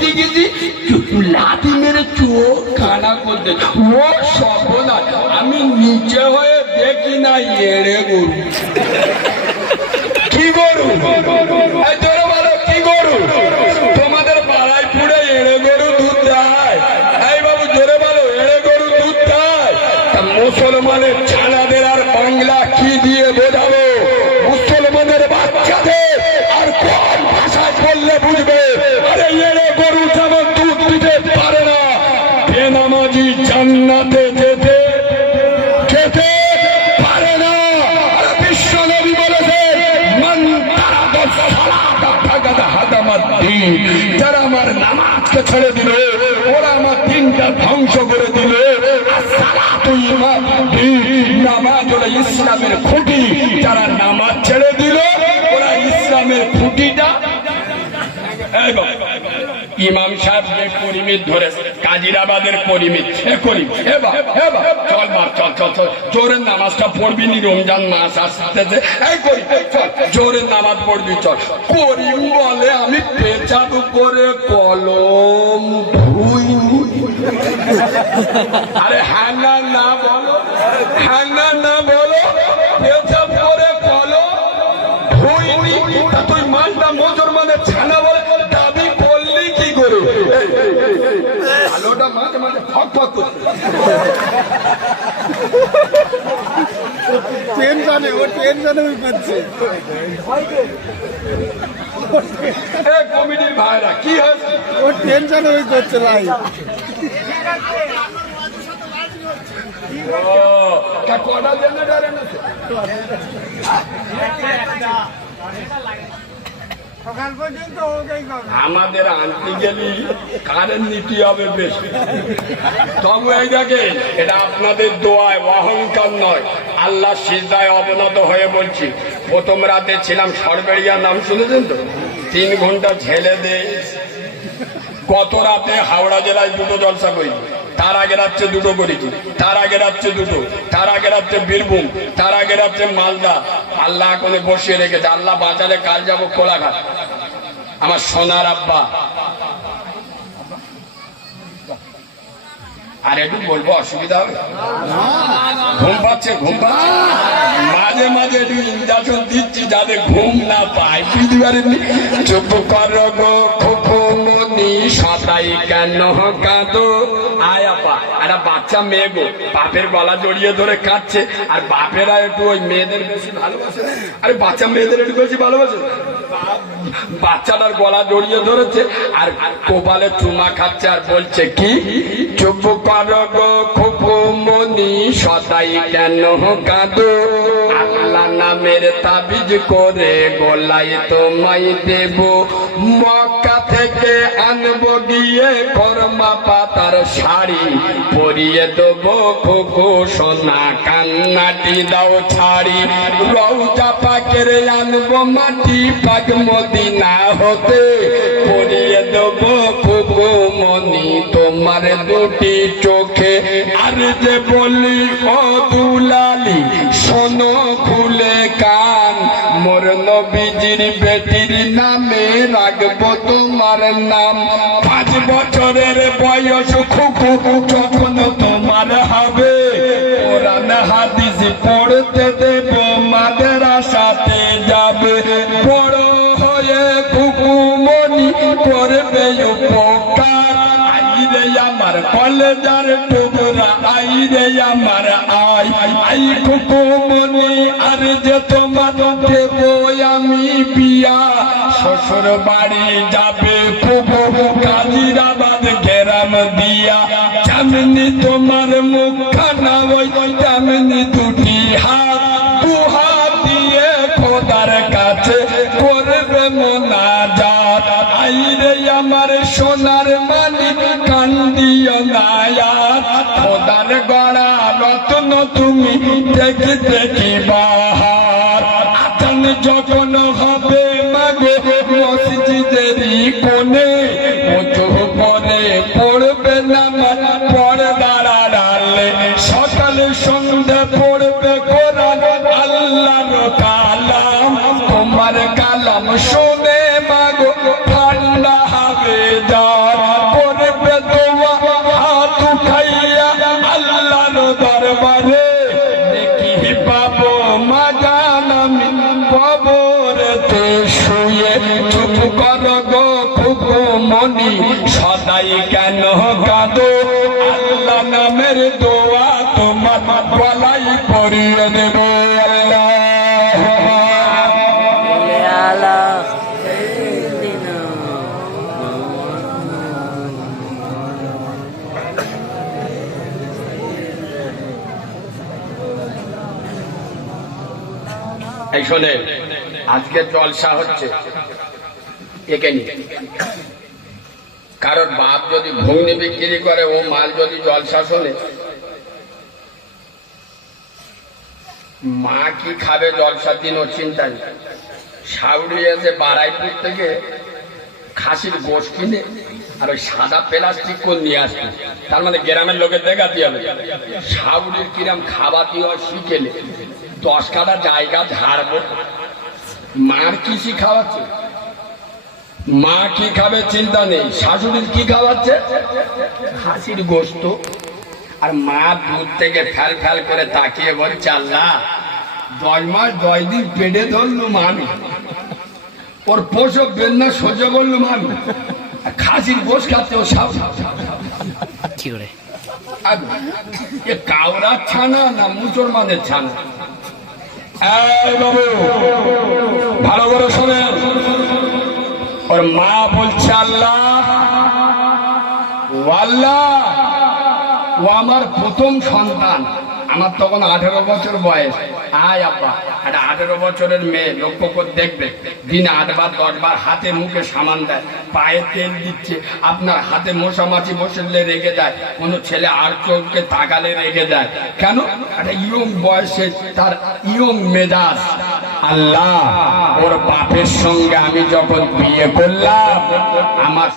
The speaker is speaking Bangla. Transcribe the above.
দিতে গেছি লাঠি মেরে চোখ কানা করতে। ও সর্বনাশ, আমি নিচে হয়ে দেখি না এড়ে গরু। কি গরু? জোরে বলো, কি গরু? তোমাদের পাড়ায় পুড়ে এড়ে গরু দুধ দেয়? এই বাবু জোরে বলো, এড়ে গরু দুধ দেয়? মুসলমানের ছানাদের আর বাংলা কি দিয়ে বোঝাবো? মুসলমানের বাচ্চাদের আর কোন ভাষায় বললে বুঝবে? আরে এড়ে গরু যেমন দুধ দিতে পারে না, বেনামাজি জান্নাতে যেতে যেতে পারে না। বিশ্ব নবী বলেছেন, মান তারাকা সালাতা ফাকাদ হাদামাদ দ্বীন, যারা আমার নামাজকে ছেড়ে দিল ওরা আমার দিনটা ধ্বংস করে দিল। আসসালাতু ইমাদুদ্দীন, নামাজ হলো ইসলামের খুঁটি। যারা নামাজ ছেড়ে দিল ওরা ইসলামের খুঁটিটা। ইমাম সাহেব যে করিমিত ধরেছে, কাজিরাবাদের করিমিত, চল মার, চল চল চল, জোরের নামাজটা পড়বি নি, রমজান মাস আসতেছে। জোরের নামাজ পড়বি, চল। করিম বলে, আমি পেঁচাব করে কলম ধুই। আরে হ্যাঁ না না বলো, হ্যাঁ না না বলো, পেঁচাব করে কলম ধুইনি। তুই মানটা মুসলমানের ছানা বলে দাবি করলি কি করে? আলোটা মাঝে মাঝে ফক ফক করছে। টেনশনে ও টেনশনে করছে। কমিটির ভাইরা কি হয়েছে? ও টেনশনে করছে ভাই। কটা জেনারেটর এনেছে? আমাদের আনতে গেলি কারেন্ট নিতে হবে বেশি। তবু এই দেখেন, এটা আপনাদের দোয়ায়, অহংকার নয়, আল্লাহ সিজদায় অবনত হয়ে বলছি। প্রথম রাতে ছিলাম সরবেড়িয়া, নাম শুনেছেন তো? 3 ঘন্টা ঝেলে দে। গত রাতে হাওড়া জেলায় 2টো জলসা করি, তার আগে রাত্রে 2টো করেছি, তার আগে রাত্রে 2টো, তার আগে রাত্রে বীরভূম, তার আগে রাত্রে মালদা। আল্লাহ এখনো বসিয়ে রেখেছে। আল্লাহ বাঁচালে কাল যাবো কোলাঘাট। আমার সোনার আব্বা। আর একটু বলবো, অসুবিধা হবে? ঘুম পাচ্ছে, ঘুম পাচ্ছে। মাঝে মাঝে একটু ইঞ্জেকশন দিচ্ছি যাতে ঘুম না পায়, বুঝতে পারেননি? চুপ করো গো খুকুমনি, সদাই কেন কাঁদো? আয় আপা, একটা বাচ্চা মেয়ে গো, বাপের গলা জড়িয়ে ধরে কাঁদছে। আর বাপেরা একটু ওই মেয়েদের বেশি ভালোবাসে। আরে বাচ্চা মেয়েদের একটু বেশি ভালোবাসে। বাচ্চাটার গলা জড়িয়ে ধরেছে আর কপালে চুমা খাচ্ছে আর বলছে কি, চুপ করো গো খুকুমনি, সদাই কেন কাঁদো? আল্লাহ নামের তাবিজ করে গলায় তোমায় দেব। মক্কা থেকে আনবো গিয়ে কর্মা পাতার শাড়ি, পরিয়ে দেবো খুকু সোনা, কান্নাটি দাও ছাড়ি। রওজা পাকের আনবো মাটি, পাক মদিনা হতে, পরিয়ে দেবো খুকু মনি তোমার 2টি চোখে। আর যে বলি ও দুলালি, শোনো খুলে কান, মোর নবীজির বেটির নামে রাখবো তোমার নাম। 5 বছরের বয়স খুকু যখন তোমার হবে, কোরআন হাদিস পড়তে দেব, মাদ্রাসাতে যাবে। বড় হয়ে খুকু মনি করবে উপকার। আইরে আমার কলেজার টুকরা, আইরে আমার আই, আই খুকু মনি। আর যে তোমার দেব আমি বিয়া, শ্বশুর বাড়ি যাবে খুকু কাজিরাবাদ গ্রাম দিয়া। যেমনি তোমার মুখখানা ওই তেমনি 2টি হাত, 2 হাত দিয়ে খোদার কাছে করবে মোনাজাত। আইরে আমার সোনার মানিক, কান্দিও না আর, খোদার গড়া রত্ন তুমি দেখতে কি বাহার। আজান যখন হবে মাগো মসজিদেরই কোণে, উঁচু করে পড়বে নামাজ, পর্দার আড়ালে সকালে সন্ধ্যে পড়বে কোরআন, আল্লাহর কালাম। তোমার কালাম শুনে মাগো ঠান্ডা হবে যার, মনি সদাই কেন কাঁদো আল্লাহ নামের দোয়া তোমার গলায় পরিয়ে দেব এই শোনে আজকে জলসা হচ্ছে একে নিয়ে কারোর বাপ যদি ঘুগনি বিক্রি করে ও মাল যদি জলসা শোনে মা কি খাবে জলসার দিন ও চিন্তা নেই সাউরি এসে বারাইপুর থেকে খাসির গোশ কিনে আর ওই সাদা প্লাস্টিক কোন নিয়ে আসবে তার মানে গ্রামের লোকের দেখাতে হবে সাউরির কিরাম খাওয়াতে হয় শিখেলে 10 কাঠা জায়গা ঝাড়বো মার কিসি খাওয়াচ্ছে মা কি খাবে চিন্তা নেই শাশুড়ির কি খাওয়াচ্ছে খাসির গোশত আর মা দূর থেকে ফ্যাল ফ্যাল করে তাকিয়ে বলছে আল্লাহ 10 মাস 10 দিন পেটে ধরলো মানু ওর পোষক বেন্না সহ্য করলো মানু খাসির গোশ খাচ্ছে ও সব কি করে এ কাউরার ছানা না মুসলমানের ছানা এই বাবু ভালো করে শোনেন ওর মা বলছে আল্লাহ ও আল্লাহ ও আমার প্রথম সন্তান আমার তখন 18 বছর বয়স আয় আব্বা একটা 18 বছরের মেয়ে লক্ষ্য করে দেখবে দিনে 8 বার 10 বার হাতে মুখে সামান দেয় পায়ে তেল দিচ্ছে আপনার হাতে মশামাছি বসলে রেগে দেয় কোনো ছেলে আর চোখকে তাকালে রেগে দেয় কেন একটা ইয়ং বয়সে তার ইয়ং মেজাজ আল্লাহ ওর বাপের সঙ্গে আমি যখন বিয়ে করলাম আমার